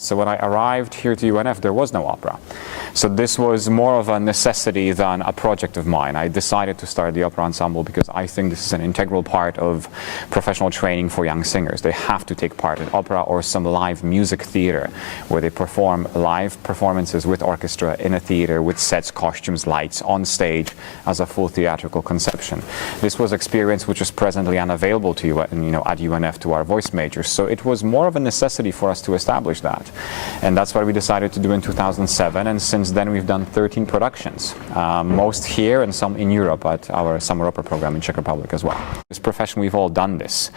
So when I arrived here to UNF, there was no opera. So this was more of a necessity than a project of mine. I decided to start the opera ensemble because I think this is an integral part of professional training for young singers. They have to take part in opera or some live music theater where they perform live performances with orchestra in a theater with sets, costumes, lights on stage as a full theatrical conception. This was experience which is presently unavailable to you, at UNF to our voice majors. So it was more of a necessity for us to establish that. And that's what we decided to do in 2007, and since then we've done 13 productions, most here and some in Europe at our summer opera program in Czech Republic as well. This profession, we've all done this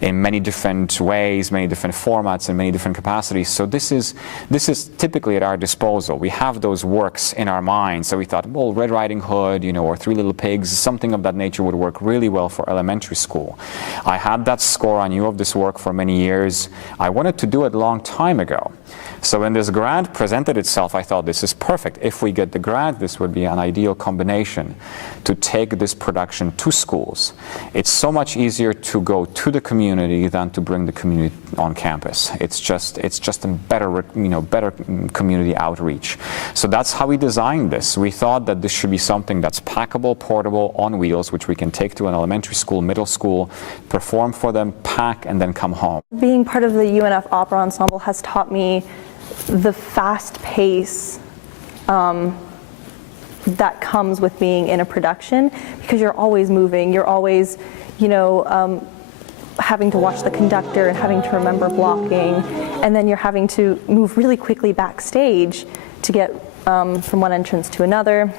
in many different ways, many different formats and many different capacities, so this is typically at our disposal. We have those works in our minds, so we thought, well, Red Riding Hood, or Three Little Pigs, something of that nature would work really well for elementary school. I had that score, I knew of this work for many years. I wanted to do it a long time ago. So when this grant presented itself, I thought this is perfect. If we get the grant, this would be an ideal combination to take this production to schools. It's so much easier to go to the community than to bring the community on campus. It's just a better, better community outreach. So that's how we designed this. We thought that this should be something that's packable, portable, on wheels, which we can take to an elementary school, middle school, perform for them, pack, and then come home. Being part of the UNF Opera Ensemble has taught me the fast pace that comes with being in a production, because you're always moving, you're always, having to watch the conductor and having to remember blocking, and then you're having to move really quickly backstage to get from one entrance to another.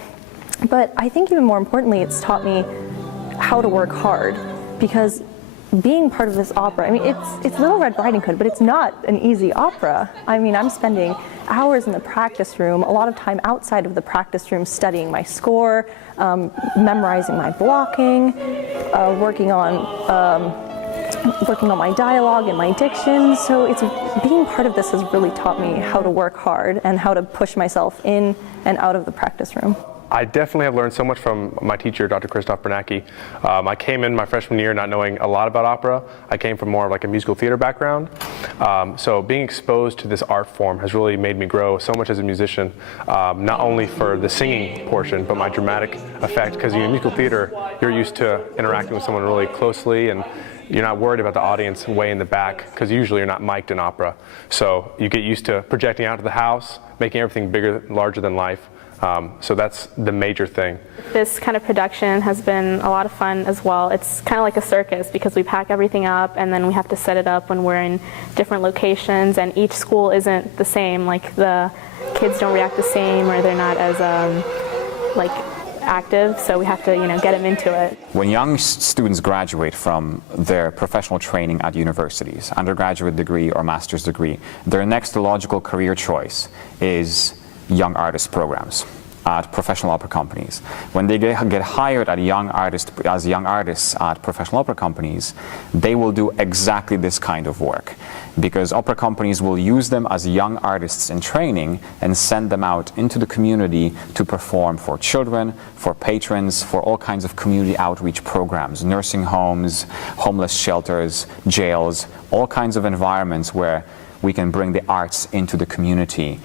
But I think even more importantly, it's taught me how to work hard, because being part of this opera, it's Little Red Riding Hood, but it's not an easy opera. I'm spending hours in the practice room, a lot of time outside of the practice room studying my score, memorizing my blocking, working on my dialogue and my diction. So being part of this has really taught me how to work hard and how to push myself in and out of the practice room. I definitely have learned so much from my teacher, Dr. Christoph Bernacki. I came in my freshman year not knowing a lot about opera. I came from more of like a musical theater background. So being exposed to this art form has really made me grow so much as a musician, not only for the singing portion, but my dramatic effect, because in musical theater, you're used to interacting with someone really closely, and you're not worried about the audience way in the back, because usually you're not mic'd in opera. So you get used to projecting out to the house, making everything bigger, larger than life. So that's the major thing. This kind of production has been a lot of fun as well. It's kind of like a circus, because we pack everything up and then we have to set it up when we're in different locations, and each school isn't the same. Like, the kids don't react the same, or they're not as active, so we have to get them into it. When young students graduate from their professional training at universities, undergraduate degree or master's degree, their next logical career choice is young artist programs at professional opera companies. When they get hired as young artists at professional opera companies, they will do exactly this kind of work, because opera companies will use them as young artists in training and send them out into the community to perform for children, for patrons, for all kinds of community outreach programs, nursing homes, homeless shelters, jails, all kinds of environments where we can bring the arts into the community.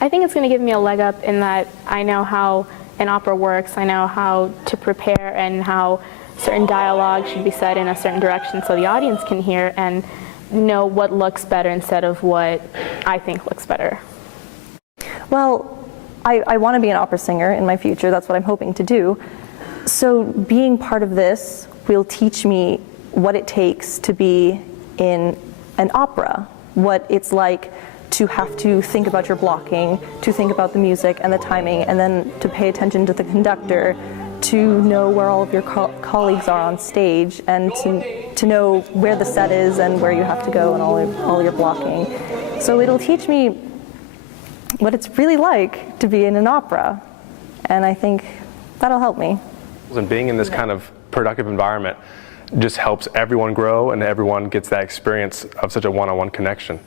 I think it's going to give me a leg up in that I know how an opera works, I know how to prepare, and how certain dialogue should be said in a certain direction so the audience can hear and know what looks better instead of what I think looks better. Well, I want to be an opera singer in my future. That's what I'm hoping to do. So being part of this will teach me what it takes to be in an opera, what it's like to have to think about your blocking, to think about the music and the timing, and then to pay attention to the conductor, to know where all of your colleagues are on stage, and to know where the set is and where you have to go and all your blocking. So it'll teach me what it's really like to be in an opera, and I think that'll help me. And being in this kind of productive environment just helps everyone grow, and everyone gets that experience of such a one-on-one connection.